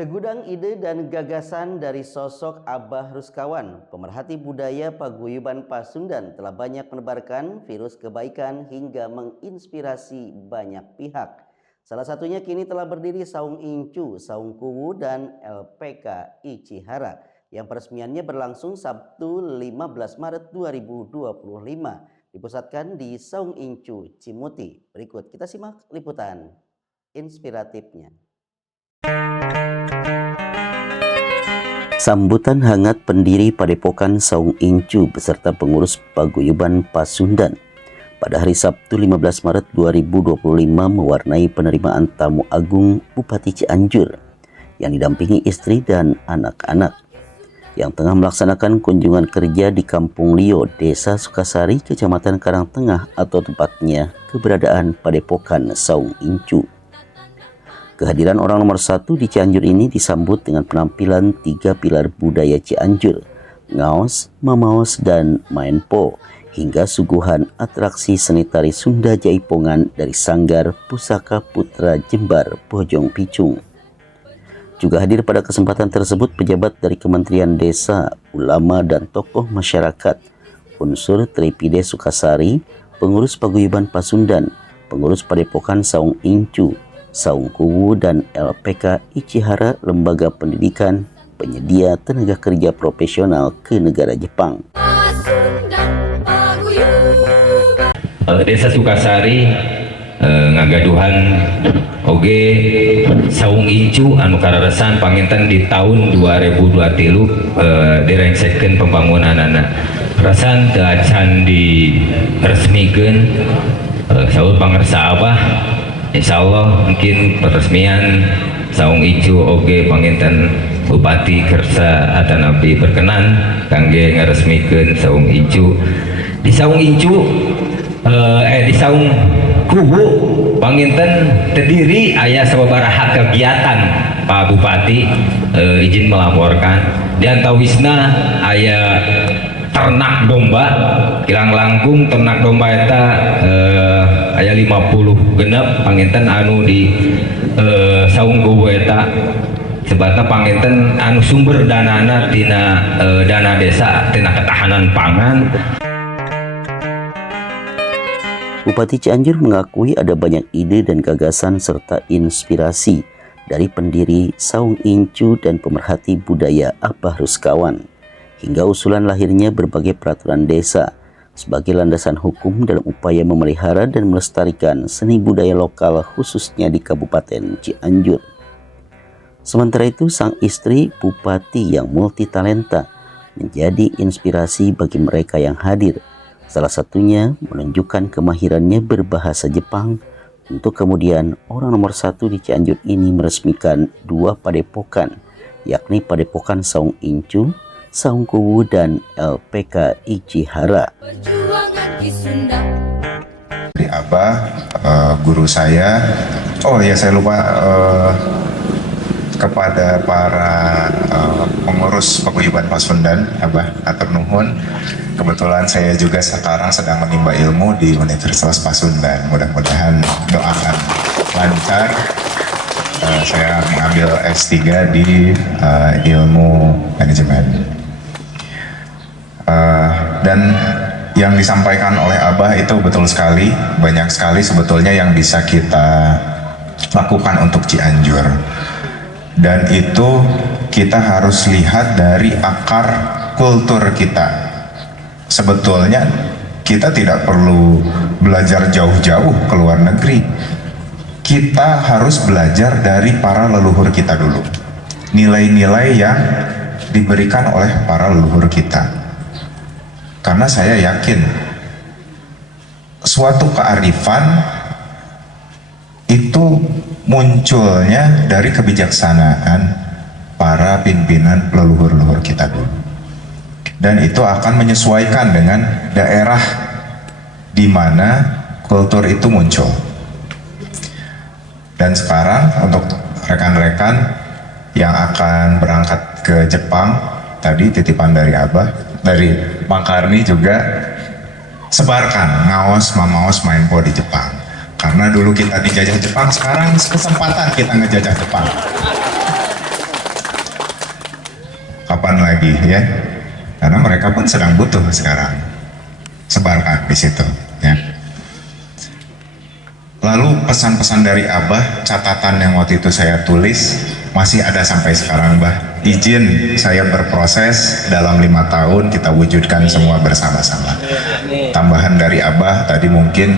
Segudang ide dan gagasan dari sosok Abah Ruskawan, pemerhati budaya Paguyuban Pasundan, telah banyak menebarkan virus kebaikan hingga menginspirasi banyak pihak. Salah satunya kini telah berdiri Saung Incu, Saung Kuwu, dan LPK Ichihara yang peresmiannya berlangsung Sabtu 15 Maret 2025, dipusatkan di Saung Incu, Cimuti. Berikut kita simak liputan inspiratifnya. Sambutan hangat pendiri Padepokan Saung Incu beserta pengurus Paguyuban Pasundan pada hari Sabtu 15 Maret 2025 mewarnai penerimaan tamu agung Bupati Cianjur yang didampingi istri dan anak-anak yang tengah melaksanakan kunjungan kerja di Kampung Lio, Desa Sukasari, Kecamatan Karangtengah atau tepatnya keberadaan Padepokan Saung Incu. Kehadiran orang nomor satu di Cianjur ini disambut dengan penampilan 3 pilar budaya Cianjur, ngaos, mamaos, dan mainpo, hingga suguhan atraksi seni tari Sunda Jaipongan dari Sanggar Pusaka Putra Jembar, Bojong Picung. Juga hadir pada kesempatan tersebut pejabat dari Kementerian Desa, ulama, dan tokoh masyarakat, unsur Tripide Sukasari, pengurus Paguyuban Pasundan, pengurus Padepokan Saung Incu, Saung Kuwu, dan LPK Ichihara, lembaga pendidikan penyedia tenaga kerja profesional ke negara Jepang. Desa Sukasari ngagaduhan oge Saung Incu anu kararesan panginten di tahun 2023 direngsekeun pembangunan anak rasan teu acan diresmikeun saur pangarsa Abah. Insya Allah mungkin peresmian Saung Incu oge panginten Bupati kersa atanapi berkenan kangge ngaresmikeun Saung Incu. Di Saung Incu di Saung Kuwu panginten terdiri aya sababaraha kegiatan Pak Bupati izin melaporkan di antawisna aya ternak domba kilang langkung ternak domba eta aya 50 genep panginten anu di Saung Kuwu eta sebabna panginten anu sumber danana tina dana desa tina ketahanan pangan. Bupati Cianjur mengakui ada banyak ide dan gagasan serta inspirasi dari pendiri Saung Incu dan pemerhati budaya Abah Ruskawan, hingga usulan lahirnya berbagai peraturan desa sebagai landasan hukum dalam upaya memelihara dan melestarikan seni budaya lokal khususnya di Kabupaten Cianjur. Sementara itu, sang istri Bupati yang multitalenta menjadi inspirasi bagi mereka yang hadir. Salah satunya menunjukkan kemahirannya berbahasa Jepang untuk kemudian orang nomor satu di Cianjur ini meresmikan 2 padepokan, yakni Padepokan Saung Incu, Saung Kuwu, dan LPK Ichihara. Dari Abah, guru saya, saya lupa kepada para pengurus Paguyuban Pasundan, Abah atur nuhun. Kebetulan saya juga sekarang sedang menimba ilmu di Universitas Pasundan. Mudah-mudahan doakan lancar. Saya mengambil S3 di ilmu manajemen. Dan yang disampaikan oleh Abah itu betul sekali, banyak sekali sebetulnya yang bisa kita lakukan untuk Cianjur. Dan itu kita harus lihat dari akar kultur kita. Sebetulnya kita tidak perlu belajar jauh-jauh ke luar negeri. Kita harus belajar dari para leluhur kita dulu. Nilai-nilai yang diberikan oleh para leluhur kita. Karena saya yakin suatu kearifan itu munculnya dari kebijaksanaan para pimpinan leluhur-leluhur kita dulu. Dan itu akan menyesuaikan dengan daerah di mana kultur itu muncul. Dan sekarang untuk rekan-rekan yang akan berangkat ke Jepang, tadi titipan dari Abah, dari Bang Karni juga, sebarkan ngaos, mamaos, mainpo di Jepang. Karena dulu kita dijajah Jepang, sekarang kesempatan kita ngejajah Jepang. lagi ya, karena mereka pun sedang butuh sekarang. Sebarkan di situ ya. Lalu pesan-pesan dari Abah, catatan yang waktu itu saya tulis masih ada sampai sekarang, Mbah. Izin saya berproses dalam 5 tahun kita wujudkan semua bersama-sama. Tambahan dari Abah tadi mungkin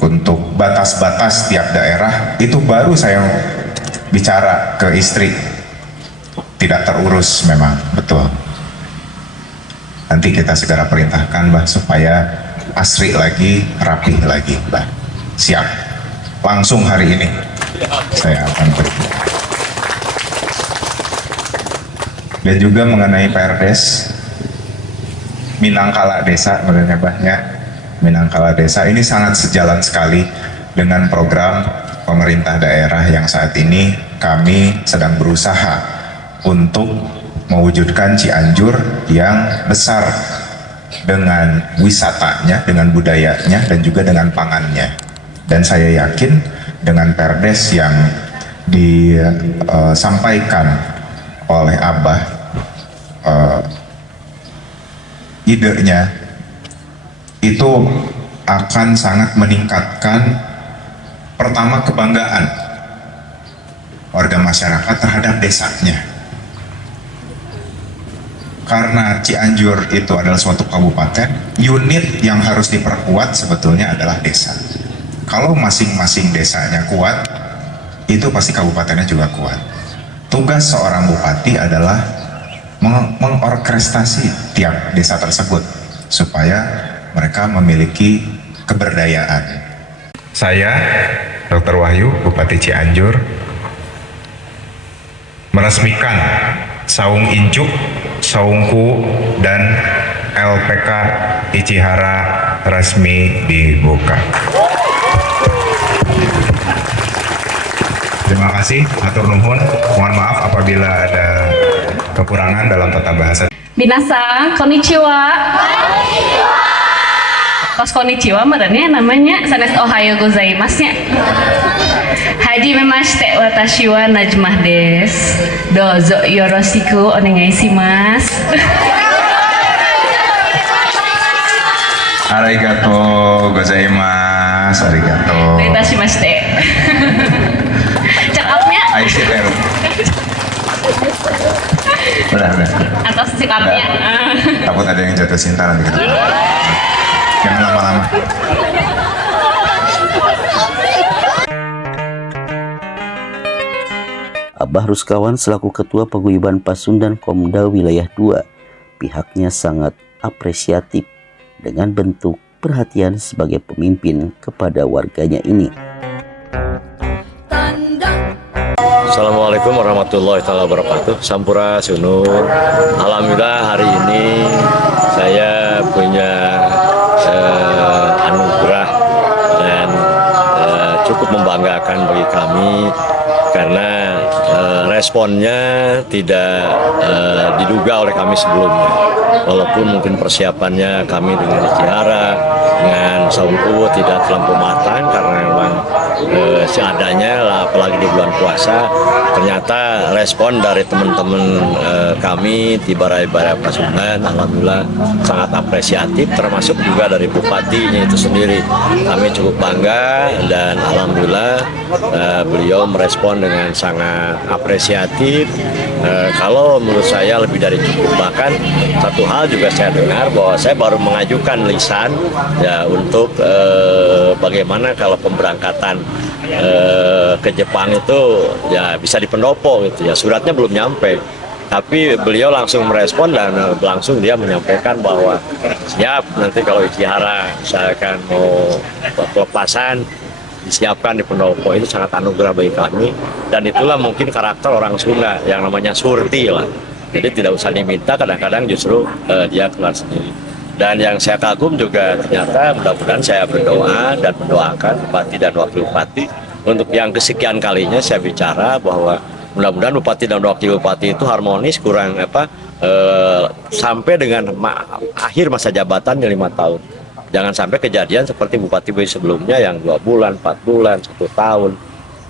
untuk batas-batas tiap daerah itu baru saya bicara ke istri. Tidak terurus memang, betul. Nanti kita segera perintahkan, Mbah, supaya asri lagi, rapih lagi, Mbah. Siap. Langsung hari ini saya akan beri. Dan juga mengenai Perdes Minangkala Desa, sebenarnya Mbahnya Minangkala Desa ini sangat sejalan sekali dengan program pemerintah daerah yang saat ini kami sedang berusaha untuk mewujudkan Cianjur yang besar dengan wisatanya, dengan budayanya, dan juga dengan pangannya. Dan saya yakin dengan Perdes yang disampaikan oleh Abah, idenya itu akan sangat meningkatkan pertama kebanggaan warga masyarakat terhadap desanya. Karena Cianjur itu adalah suatu kabupaten, unit yang harus diperkuat sebetulnya adalah desa. Kalau masing-masing desanya kuat, itu pasti kabupatennya juga kuat. Tugas seorang bupati adalah mengorkestrasi tiap desa tersebut supaya mereka memiliki keberdayaan. Saya, Dr. Wahyu, Bupati Cianjur, meresmikan Saung Incuk, Saungku, dan LPK Ichihara resmi dibuka. Terima kasih, atur nuhun. Mohon maaf apabila ada kekurangan dalam tata bahasa. Binasa, konnichiwa. Kos konnichiwa merenya namanya sanes ohayo gozaimasu-nya. Hajime mashite, watashi wa Najmah desu. Dozo yoroshiku onegai shimasu. Arigato gozaimasu, arigato. Itashimashite. Cakapnya Aisyah. Udah. atas sikapnya. Takut ada yang jatuh cinta nanti kita. Jangan lama-lama. Abah Ruskawan selaku Ketua Paguyuban Pasundan Komda Wilayah 2, pihaknya sangat apresiatif dengan bentuk perhatian sebagai pemimpin kepada warganya ini. Assalamualaikum warahmatullahi wabarakatuh. Sampura Sunur. Alhamdulillah hari ini saya punya anugerah dan cukup membanggakan bagi kami karena responnya tidak diduga oleh kami sebelumnya. Walaupun mungkin persiapannya kami dengan Ichihara, dengan Saungku tidak terlampau matang karena memang seadanya lah, apalagi di bulan puasa. Ternyata respon dari teman-teman kami di Balai-Balai Pasundan alhamdulillah sangat apresiatif, termasuk juga dari bupatinya itu sendiri. Kami cukup bangga dan alhamdulillah beliau merespon dengan sangat apresiatif. Kalau menurut saya lebih dari cukup. Bahkan satu hal juga saya dengar bahwa saya baru mengajukan lisan ya untuk bagaimana kalau pemberangkatan ke Jepang itu ya bisa di pendopo gitu ya, suratnya belum nyampe, tapi beliau langsung merespon dan langsung dia menyampaikan bahwa siap nanti kalau Ichihara misalkan mau pelepasan disiapkan di pendopo. Itu sangat anugerah bagi kami dan itulah mungkin karakter orang Sunda yang namanya surti lah, jadi tidak usah diminta, kadang-kadang justru dia keluar sendiri. Dan yang saya kagum juga ternyata mudah-mudahan saya berdoa dan mendoakan Bupati dan Wakil Bupati untuk yang kesekian kalinya saya bicara bahwa mudah-mudahan Bupati dan Wakil Bupati itu harmonis, kurang sampai dengan akhir masa jabatannya 5 tahun. Jangan sampai kejadian seperti Bupati sebelumnya yang 2 bulan, 4 bulan, 1 tahun,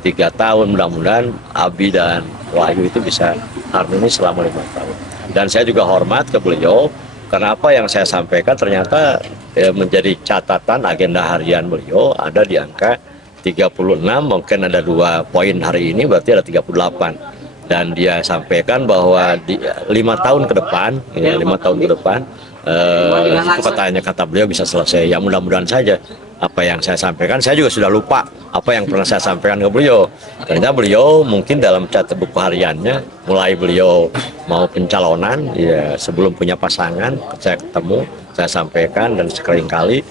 3 tahun. Mudah-mudahan Abi dan Wahyu itu bisa harmonis selama 5 tahun. Dan saya juga hormat ke beliau karena apa yang saya sampaikan ternyata menjadi catatan agenda harian beliau ada di angka 36, mungkin ada 2 poin hari ini berarti ada 38. Dan dia sampaikan bahwa di 5 tahun ke depan, ya 5 tahun ke depan, itu kata beliau bisa selesai. Ya mudah-mudahan saja apa yang saya sampaikan, saya juga sudah lupa apa yang pernah saya sampaikan ke beliau. Ternyata beliau mungkin dalam catat buku hariannya, mulai beliau mau pencalonan, ya sebelum punya pasangan, saya ketemu, saya sampaikan dan sekali-kali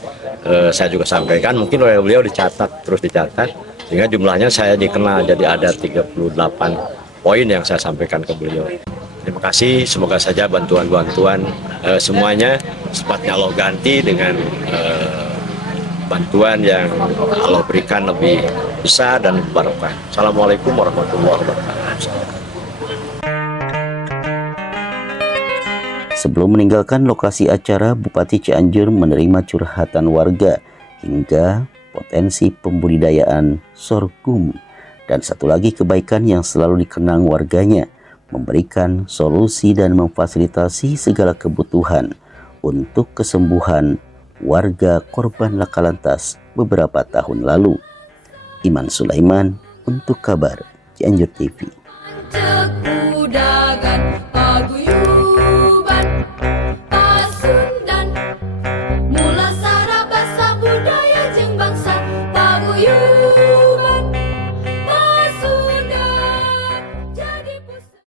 saya juga sampaikan, mungkin oleh beliau dicatat, terus dicatat, sehingga jumlahnya saya dikenal jadi ada 38 poin yang saya sampaikan ke beliau. Terima kasih, semoga saja bantuan-bantuan semuanya sepatnya Allah ganti dengan bantuan yang Allah berikan lebih besar dan barokah. Assalamualaikum warahmatullahi wabarakatuh. Sebelum meninggalkan lokasi acara, Bupati Cianjur menerima curhatan warga hingga potensi pembudidayaan sorghum. Dan satu lagi kebaikan yang selalu dikenang warganya, memberikan solusi dan memfasilitasi segala kebutuhan untuk kesembuhan warga korban laka lantas beberapa tahun lalu. Iman Sulaiman untuk Kabar Cianjur TV. Cekudagan